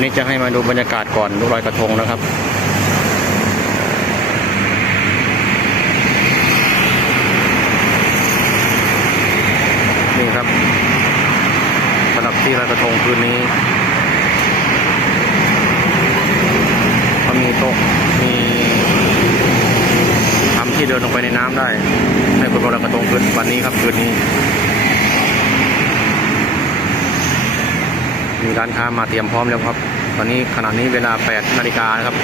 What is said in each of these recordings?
วันนี้จะให้มาดูบรรยากาศก่อนดูลอยกระทงนะครับนี่ครับสำหรับที่ลอยกระทงคืนนี้ก็มีโต๊ะมีทำที่เดินลงไปในน้ำได้ ให้คนลอยกระทงคืนวันนี้ครับคืนนี้มีร้านค้ามาเตรียมพร้อมแล้วครับ อนนี้ขณะนี้เวลา8นาฬิกานะครับ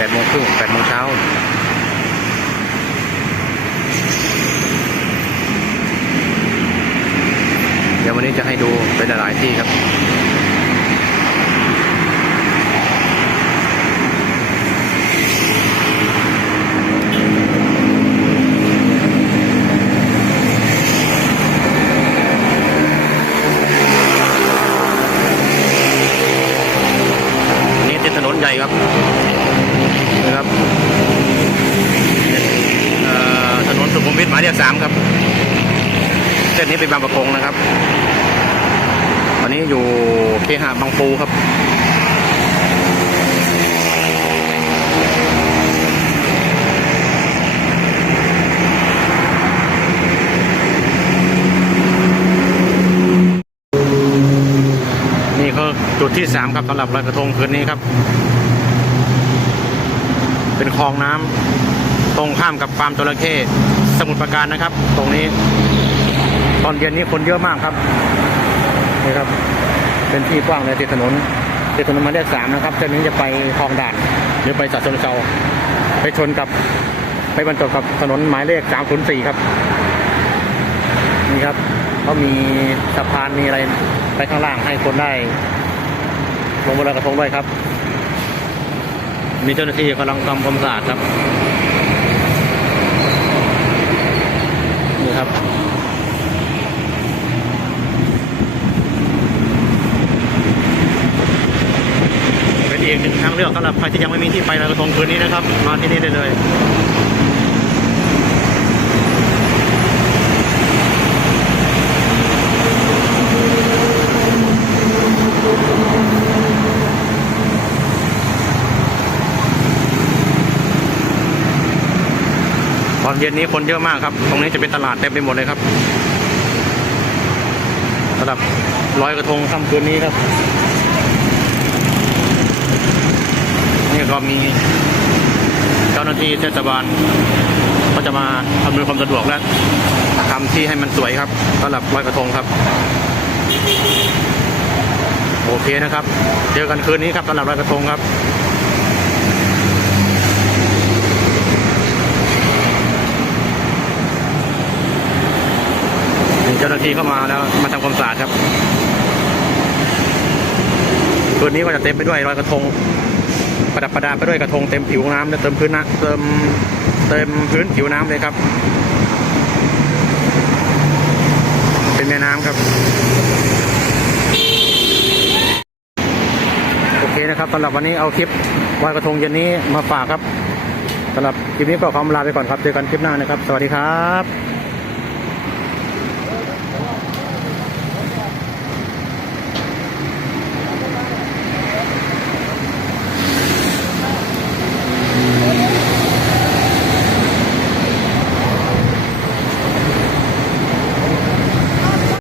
8โมงครึ่ง8โมงเช้าเดี๋ยววันนี้จะให้ดูเป็นหลายๆที่ครับ อันนี้ติดถนน ใหญ่ครับนะครับถนนสุขุมวิทหมายเลขสามครับเส้นนี้เป็นบางประกงนะครับวันนี้อยู่เคหะบางปูครับนี่คือจุดที่สามครับสำหรับลอยกระทงคืนนี้ครับ เป็นคลองน้ำตรงข้ามกับฟาร์มจระเข้สมุทรปราการนะครับ ตรงนี้ ตอนเย็นนี้คนเยอะมากครับนี่ครับ เป็นที่กว้างเลยติดถนนติดถนนหมายเลขสามนะครับเส้นนี้จะไปคลองด่านหรือไปสัตว์ชนเชาไปชนกับไปบรรจบกับถนนหมายเลขสามศูนย์สี่ครับ นี่ครับเขามีสะพานมีอะไรไปข้างล่างให้คนได้ ลงบนลอยกระทงด้วยครับ มีเจ้าหน้าที่กำลังทำความสะอาดครับ นี่ครับ เป็นอีกหนึ่งทางเลือกสำหรับใครที่ยังไม่มีที่ไปลอยกระทงคืนนี้นะครับ มาที่นี่ได้เลย อนเย็นนี้คนเยอะมากครับ ตรงนี้จะเป็นตลาดเต็มไปหมดเลยครับสำหรับลอยกระทงค่ำคืนนี้ครับนี่ก็มีเจ้าหน้าที่เทศบาลก็จะมาอำนวยความสะดวกและทำที่ให้มันสวยครับสำหรับลอยกระทงครับ โอเคนะครับ เจอกันคืนนี้ครับสำหรับลอยกระทงครับ มีเจ้าหน้า ที่เข้ามาแล้วมาทำความสะอาดครับคืนนี้ก็จะเต็มไปด้วยรอยกระทง ประดับประดาไปด้วยกระทงเต็มผิวน้ำเต็มพื้นนะเต็มเต็มพื้นผิวน้ำเลยครับ เป็นแม่น้ำครับโอเคนะครับสำหรับวันนี้เอาคลิปลอยกระทงเย็นนี้มาฝากครับสำหรับคลิปนี้ก็ขอลาไปก่อนครับเจอกันคลิปหน้านะครับ สวัสดีครับ